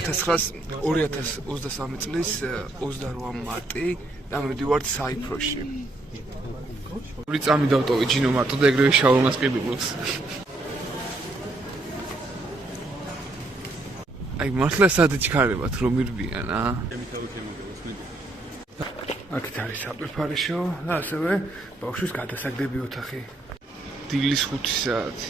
2023 წლის 28 მარტი და მივდივართ საიფროში. ორი წამი დავტოვე ჯინო მარტო და ეგრევე შაურმას ყიდულობს. აი მართლა სადიჩქარებათ რომ მირბიან აა? აქეთ არის საპირფარეშო და ასევე ბავშვის გადასაგდები ოთახი. დილის 5 საათი.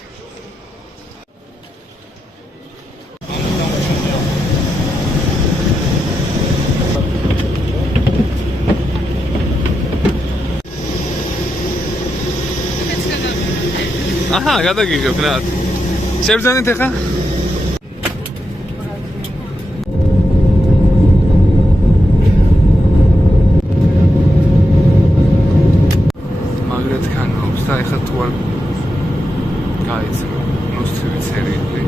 აჰა, გადაგიღებ რა. შევძანეთ ახლა? მაგრამ tkანობს და ახლა თუ არ გაიცნო, ნუსცივი წერილი.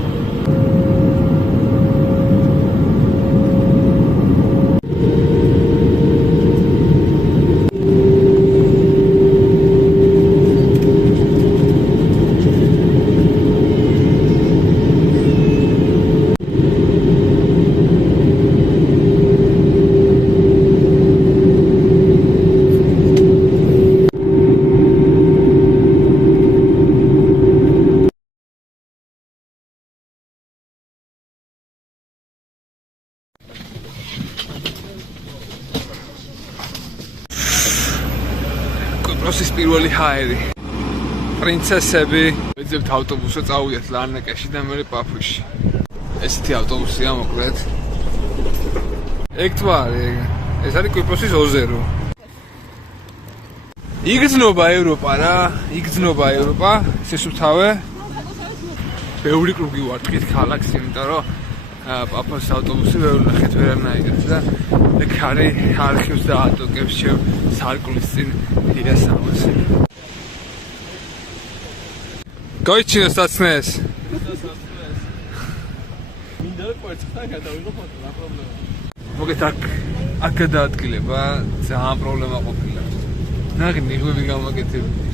კვიპროსის პირველი ჰაერი. პრინცესები. ვეძებთ ავტობუსზე წავიდეთ ლარნაკაში და მერე პაფუში. ესეთი ავტობუსია მოკლედ. ეგ თვარი, ეს არის კვიპროსის ოზერო. იგრძნობა ევროპა რა, იგრძნობა ევროპა, სესუფთავე. ბევრი კრუგი ვარ ტყით ქალაქს, იმიტომ რომ პაფოს ავტობუსი ვერ ნახეთ ვერანაირად და ეგ არის არქივს და ატოკებს შევ სარკმლის წინ იასამოს. გაიჩინე საცნეს. მინდა კვერცხთან გადავიღო ფოტო, რა პრობლემა. მოგეთ აქ გადაადგილება ძალიან პრობლემა ყოფილა. ნახე ღვები გამაკეთებული.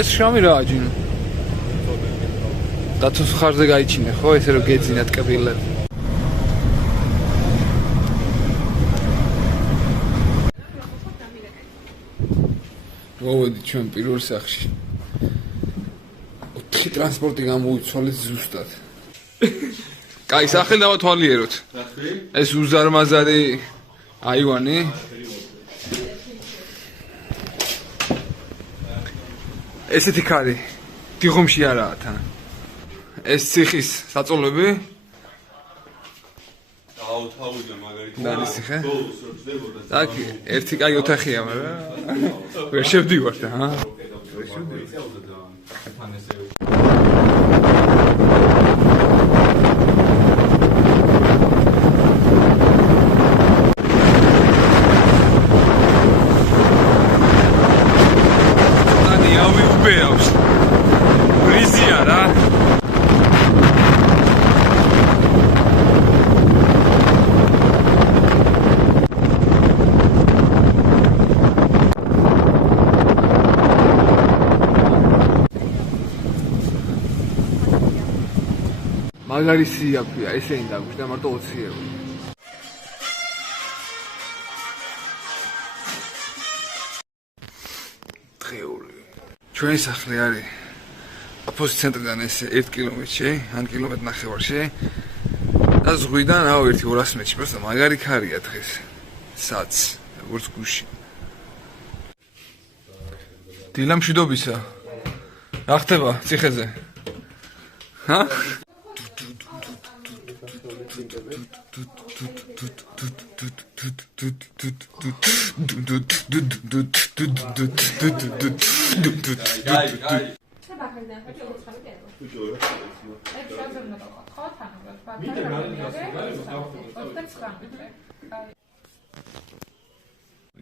ეს შამი რა აჯინო? დაცოს ხარზე გაიჩინე ხო ესე რომ გეძინათ კბილად. მოვედი ჩვენ პირველ სახლში. 4 ტრანსპორტი გამოიცვალეთ ზუსტად. კაი, სახელ დავათვალიეროთ. ეს უზარმაზარი აივანი. ესეთი ქარი დიღომში არაა თან. ეს ციხის საწოლები? დაუთავუძე მაგალითად. დანისიხე? აქ ერთი კაი ოთახია, მაგრამ ვერ შევდივარ და ჰა. ანი ავი უბერავს. ბრიზია რა. მაგარი სიაფია, ესენი დაგვჭდა მარტო 20 ევრო. დღეული. ჩვენი სახლი არის აფოს ცენტრიდან ეს 1 კილომეტრში, ან კილომეტრი ნახევარში. და ზღვიდან აუ 1-200 მეტრში, просто მაგარი ქარია დღეს. საც, როგორც გუში. დილა მშვიდობისა. რა ხდება ციხეზე? ჰა?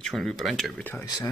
ჩვენ ვიპრანჭებით აი ესე.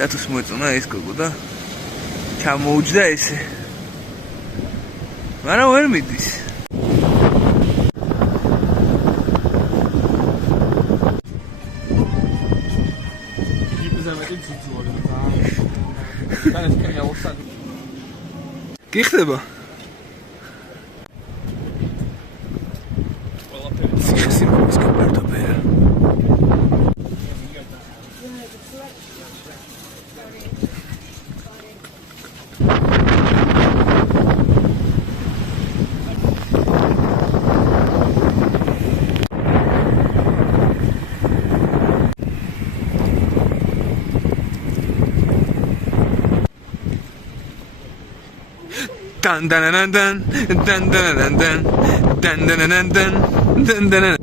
რატოს მოეწონა ეს გოგო და ჩამოუჯდა ესე. მაგრამ ვერ მიდის. კი ხდება? სიხესიმის კაპარტობია. Dan dan dan dan dan dan dan dan dan dan dan dan dan.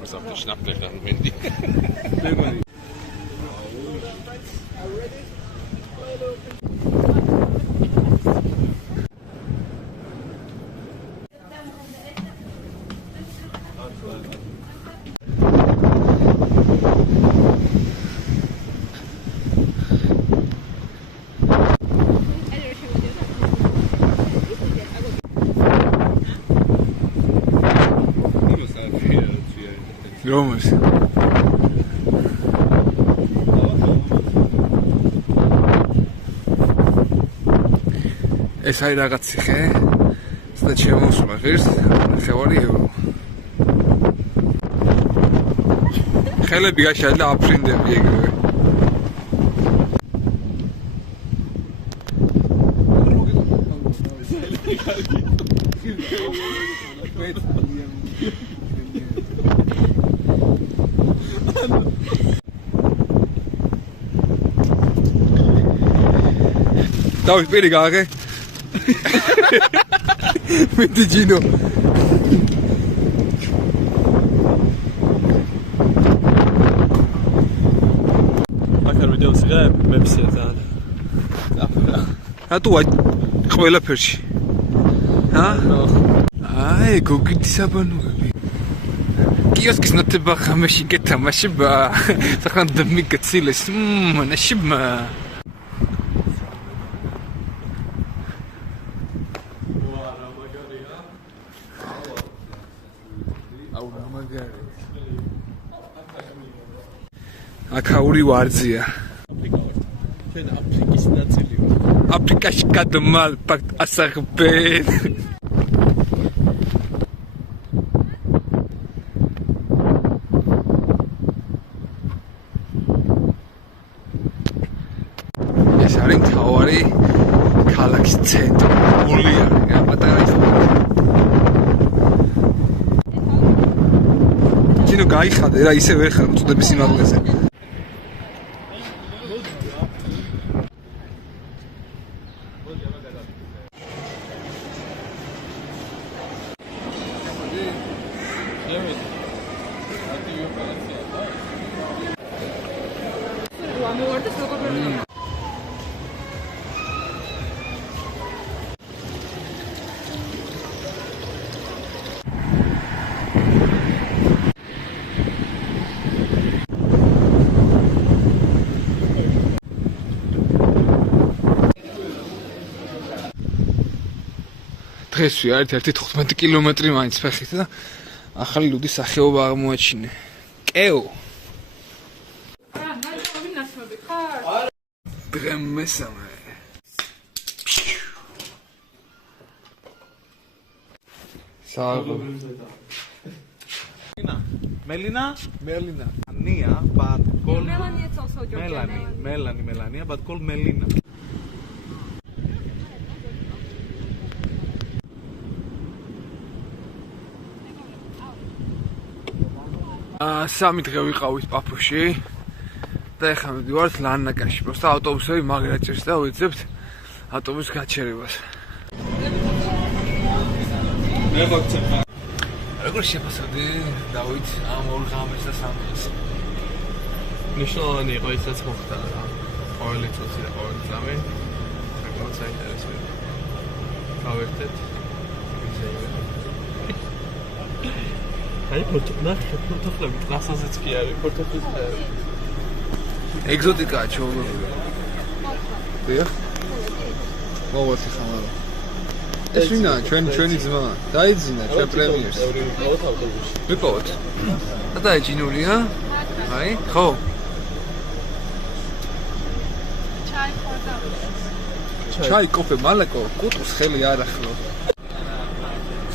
Was auf der Schnappler dann Wendy. Რომის ეს არის რაღაც ციხე სადაც შემოსვლა ღირს ნახევარი ევრო ხელები გაშალე და აფრინდები ეგრევე Давай, вперед, гага. Медиджино. Акар видео сега веб-сайт. А ту ყველაფერში. აი, გოგიტი საბანუები. კიოსკის ნოტება ხამეში გეთამაშება. სახან დამიგაცილეს. ნაშიბმა. აქაური ვარძია. აფრიკის ნაწილი ვარ. აფრიკაში გადმალ პაქტ ასაღბენ. ეს არის მთავარი ქალაქის ცენტრი. გულია, პატარა ის. ჯინო გაიხადე რა ისე ვერ ხარ უწოდების სიმაღლეზე. დღესვე არის 15 კილომეტრი მაინც ფეხით და ახალი ლუდის სახეობა აღმოაჩინე. კეო. დღე მესამე. საღო. Melina? Melina. Ania, but called Melanie is also Georgian. Melania, but called Melina. სამი დღე ვიყავით პაფოში და ეხლა მივდივართ ლანაკაში. პროსტა ავტობუსები მაგრა ჭირს და ვეძებთ ავტობუსის გაჩერებას. მე გქცევა. როგორ შეფასებდი დავით ამ ორ ღამეს და სამ დღეს? ნიშნულოვანი იყო ისაც მოხდა. ყოველი წუთი და ყოველი წამი. საინტერესოა. გავერთეთ. აი ფოტოფლები ტრასაზეც კი არის, ფოტოფლები კი არის. ეგზოტიკაა ჩაოლობები. დიახ. მოვაწი ხამარა. ეს ვინაა ჩვენი ძმა? დაიძინა ჩვენ პრემიერს. ვიყავთ ავტობუსში. ვიყავთ. და ეჯინულია? აი, ხო. Chai for them. ჩაი, კოფე, მალაკო, კუტუს ხელი არ ახლა.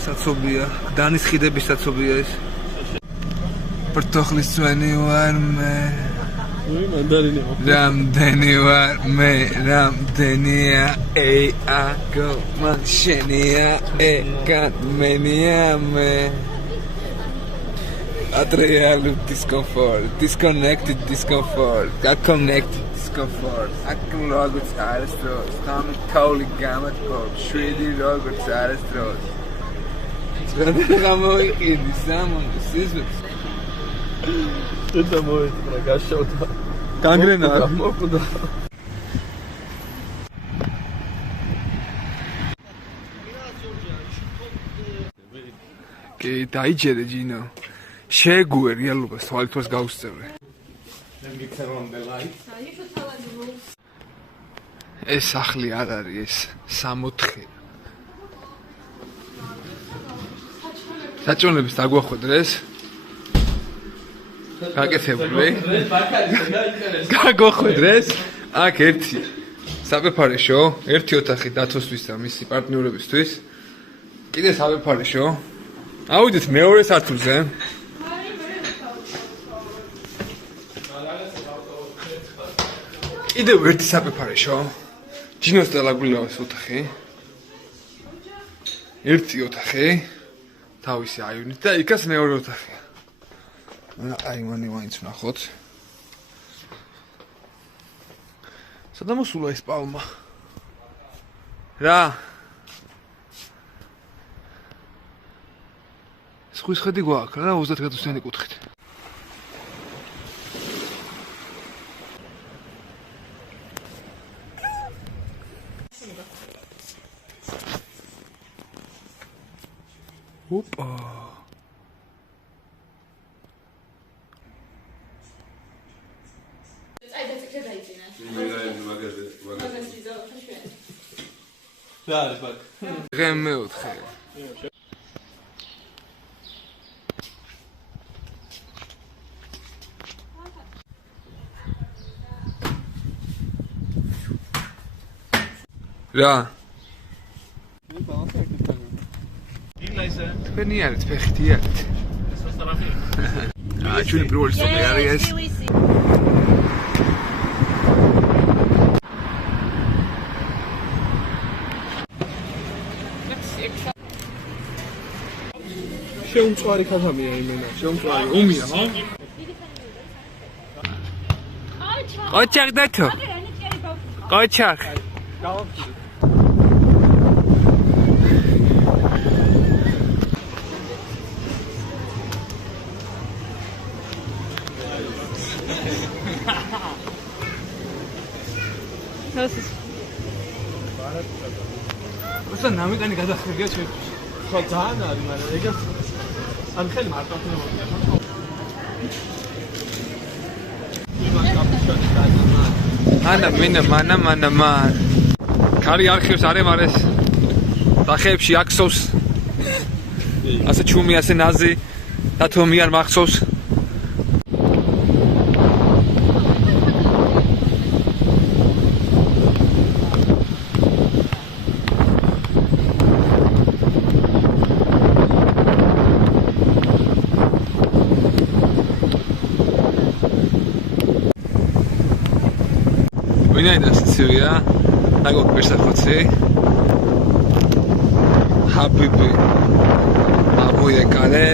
საცობია, დანის ხიდების საცობია ეს. პორტოხლის ძვენი ვარ მე. მანდარინი. რამდენი ვარ მე, რამდენია აგო მაშენია ეკადმენია მე. Adreal discomfort, disconnected discomfort, got connected discomfort. Akun როგორც არასდროს, ხამ თაული გამათქობ, შვიდი როგორც არასდროს. ზღადე გამოიყიდი სამონი სიზმრს. და მოიწრა გაშავდა. განგრენა მოკვდა. კი დაიჯერე ჯინო. შეგუე რეალობას თვალითვას გაუსწევრე. ეს სახლი არ არის ეს 64. საჭონების დაგვახვედრეს. გაკეთებული. გაგვახვედრეს. აქ ერთი საფეფარეშო, ერთი ოთახი დათოსთვის და მისი პარტნიორებისთვის. კიდე საფეფარეშო. ავიდეთ მეორე სართულზე. კიდევ ერთი საფეფარეშო. ჯინოს და ლაგვილოს ოთახი. ერთი ოთახი. თავისი აივნით და იქაც მეორე ოთახი. აი მანი მაინც ვნახოთ. სადა მოსულა ეს პალმა? რა? სხვის ხედი გვაქვს რა 30 გრადუსიანი კუთხით. ოპა. აი და წიგნი დაიძინა. რა არის ბაკ? ღემ მეოთხე. რა? თქვენი არის ფეხი არის. ჩვენი პირველი სტოპი არის ეს. შეუმწვარი ხაზამია იმენა. შეუმწვარი ომია, ხო? ყოჩაკ დათო. ყოჩაკ. უსა ნამიკანი გადახრებია ჩვენში. ხო ძალიან არის, მაგრამ ეგაც ან ხელი მარტო ხომ მანა მან კარი არხევს არემარეს დახეებში აქსოვს ასე ჩუმი ასე ნაზი დათომი არ მახსოვს ვინაიდან სიცივია დაგოქ პერსახოცი ჰაბიბი აბუე კარე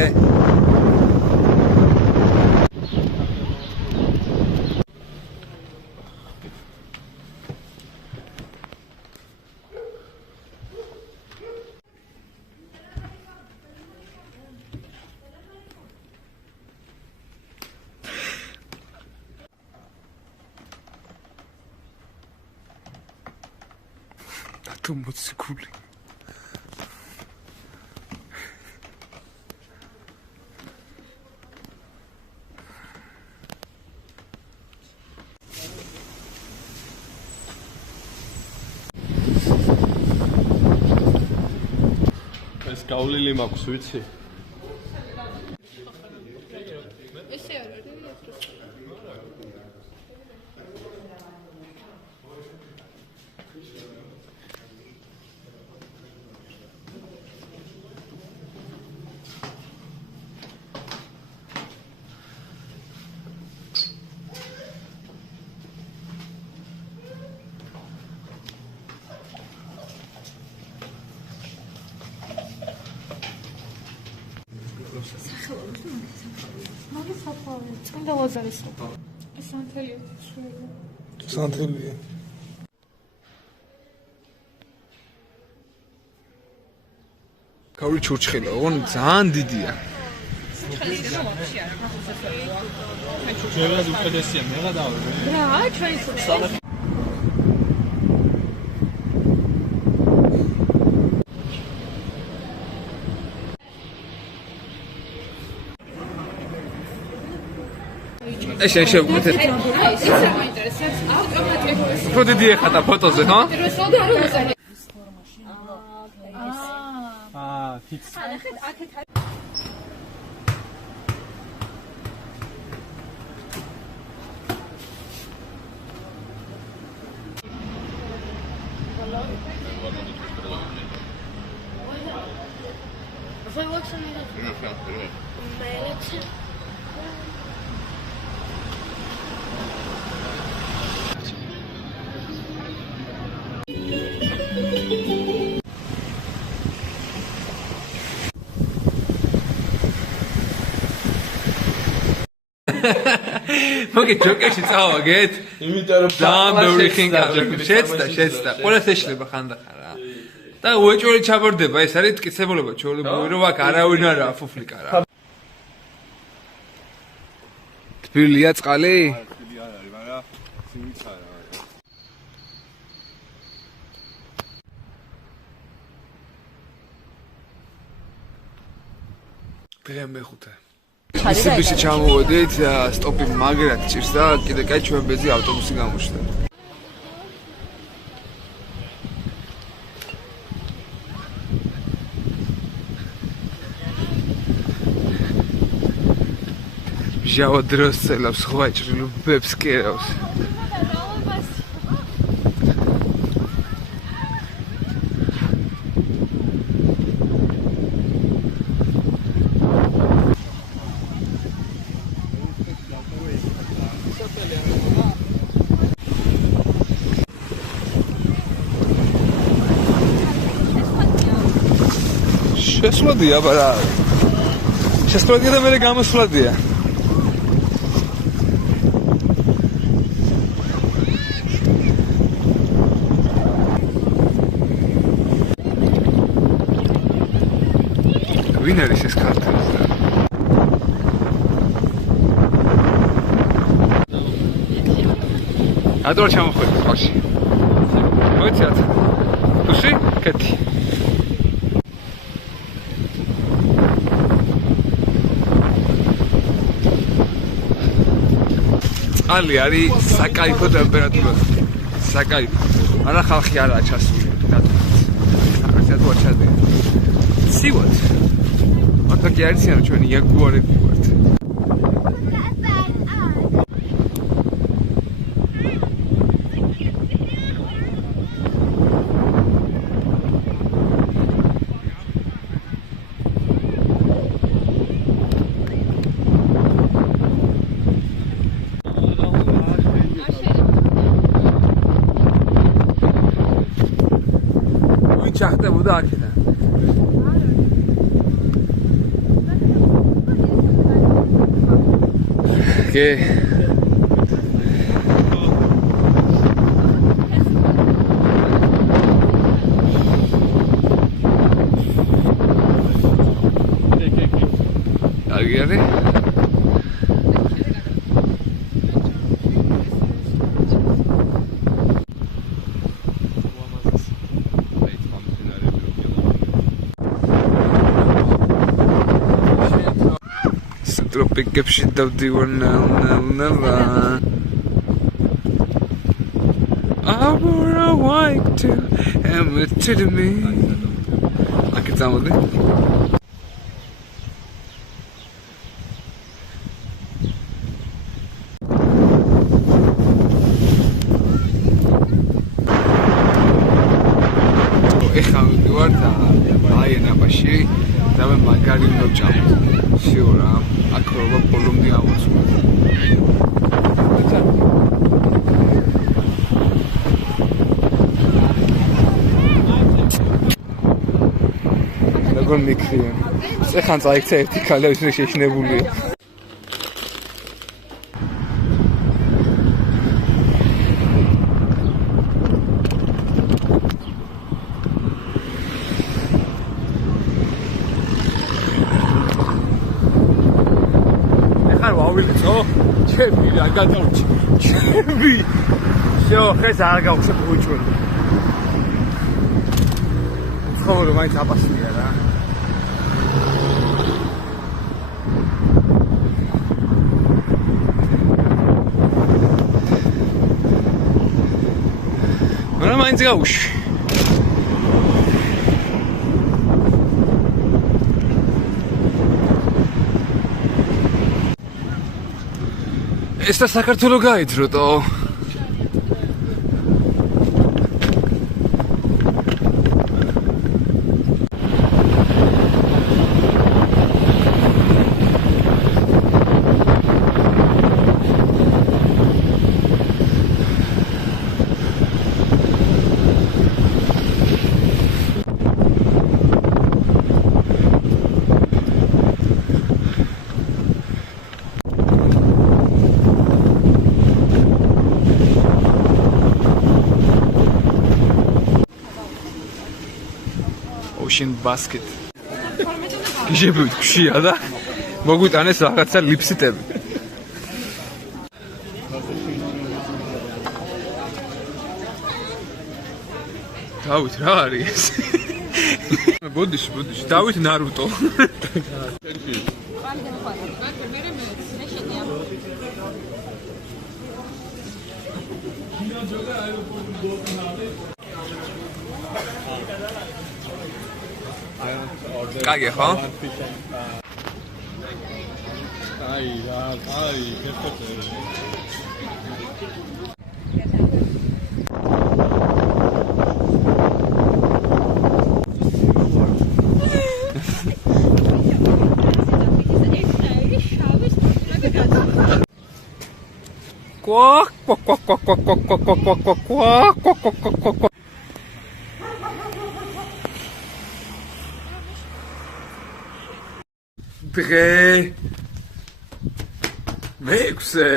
რატო მოციქული? ეს გავლილი მაქვს, ვიცი? ესე არ არის წმინდა ლაზარის ეს ანთელია სანთელია. გავრი ჩურჩხელა, ოღონ ძალიან დიდია. შეიძლება უკეთესია, მე გადავიდე. რა ჩვენი სულ ეს შევკვეთეთ. ეს რა მაინტერესებს? ავტომატურად უფრო დიდი ეხატა ფოტოზე, ხო? ფიქს. მოგე ჯოკერში წავაგეთ. იმიტომ რომ ძალიან ბევრი ხინკალები შეცდა. ყველას ეშლება ხანდახან რა. და უეჭველი ჩაბორდება, ეს არის მტკიცებულება ჩვეულებრივი, რომ აქ არავინ არაა ფუფლიკა რა. თბილია წყალი? თბილი არ არის, მაგრამ სიმიც არა. დღე მეხუთე. ისიბიში ჩამოვედით, სტოპი მაგრად ჭირს და კიდე კაი ჩვენ ბეძი ავტობუსი გამოჩნდა. ჟავა დროს წელავს, ხო აჭრილობებს კერავს. შესვლადია, აბარა. შესვლადია და მე გამოსვლადია. ვინ არის ეს ქართველი? ადრე ჩამოხვედი ხალხი. მოიცათ. თუსი? კეთი. წყალი არის საკაიფო ტემპერატურა. საკაიფო. არა ხალხი არაა ჩასული. რაღაცა თუ არ ჩადია. ცივად. აქ კი არის რა ჩვენი იაგუარები ვართ. ჩახდებოდა აქედან. კი. აგიარი? ტოპიკებში დავდივარ ნელა I would like to imitate me აქეთ წამოდი ეხლა ვიდივარ და აი ნაბაში და მე მაგარი უნდა ვჭამო სიურა აქ როა ბოლომდე ამოსვლა როგორ მიქრია ეხლა წაიქცა ერთი ქალი ის შეშინებულია ჩემი რა გადავჭი ჩემი всё ხეს არ გავხსებ უჩვენ ხოლმე მაინც აპასია რა მაგრამ მაინც გავუშვი ეს და საქართველო გაიძროტო Ocean basket. გიჟები ვთქვია და მოგვიტანეს რაღაცა ლიფსიტები. დავით რა არის? ბოდიში, დავით ნარუტო. კაი ხო? აი რა, აი, პერფექტი. დღე მეექვსე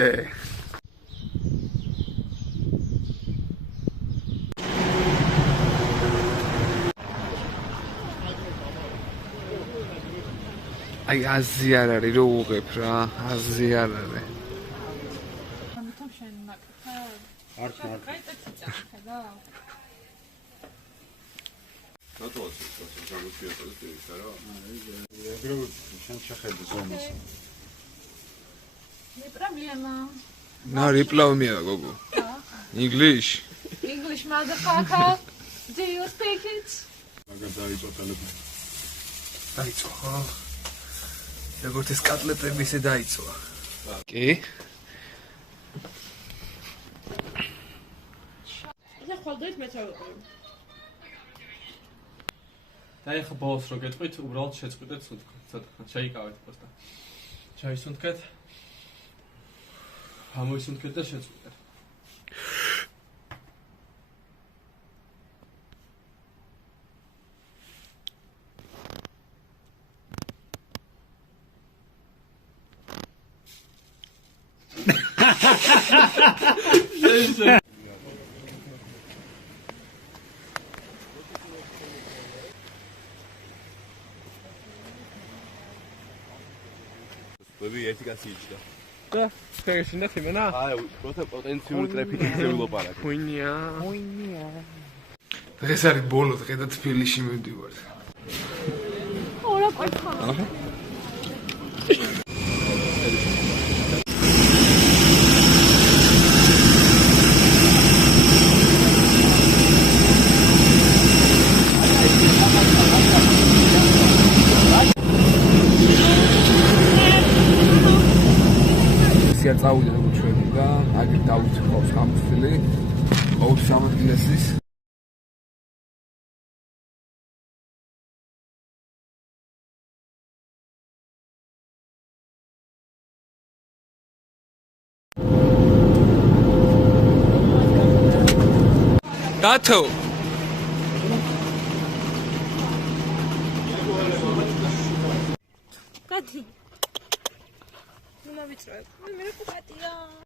აი აზი არ არის რო უღებ რა აზი არ არის ამიტომ შენ ნაკეთა არ გაიწეცა ხედა Не проблема. На реплавмия гого. English. English motherfucker. Do you speak it? დაიწყო. როგორც ეს კატლეტები ისე დაიწყო. კი. ეხლა ხვალდეთ მეთავიყო. და ეხლა ბოლოს რო გეტყვით, უბრალოდ შეწყვიტეთ სუნთქვა. ცოტა შეიკავეთ პოსტა. ჩაისუნთქეთ. ამოისუნთქეთ და შეწყვიტეთ. Baby, ერთი კაცი იჭდა. და შეგეშინდა ხიმენა? აი, პოტენციური ტრაფიკი ვილაპარაკე. ხუინია. დღეს არის ბოლო დღე და თბილისში მივდივარ. ორა ყოფა. ტაქსი არ წავიდა როგორც ჩვენი და აგერ დავით ხავს გამოცდილი. ოუს სამოდგინესის დათო გადი. ნუ მოვიწროებ. მე რა პატია.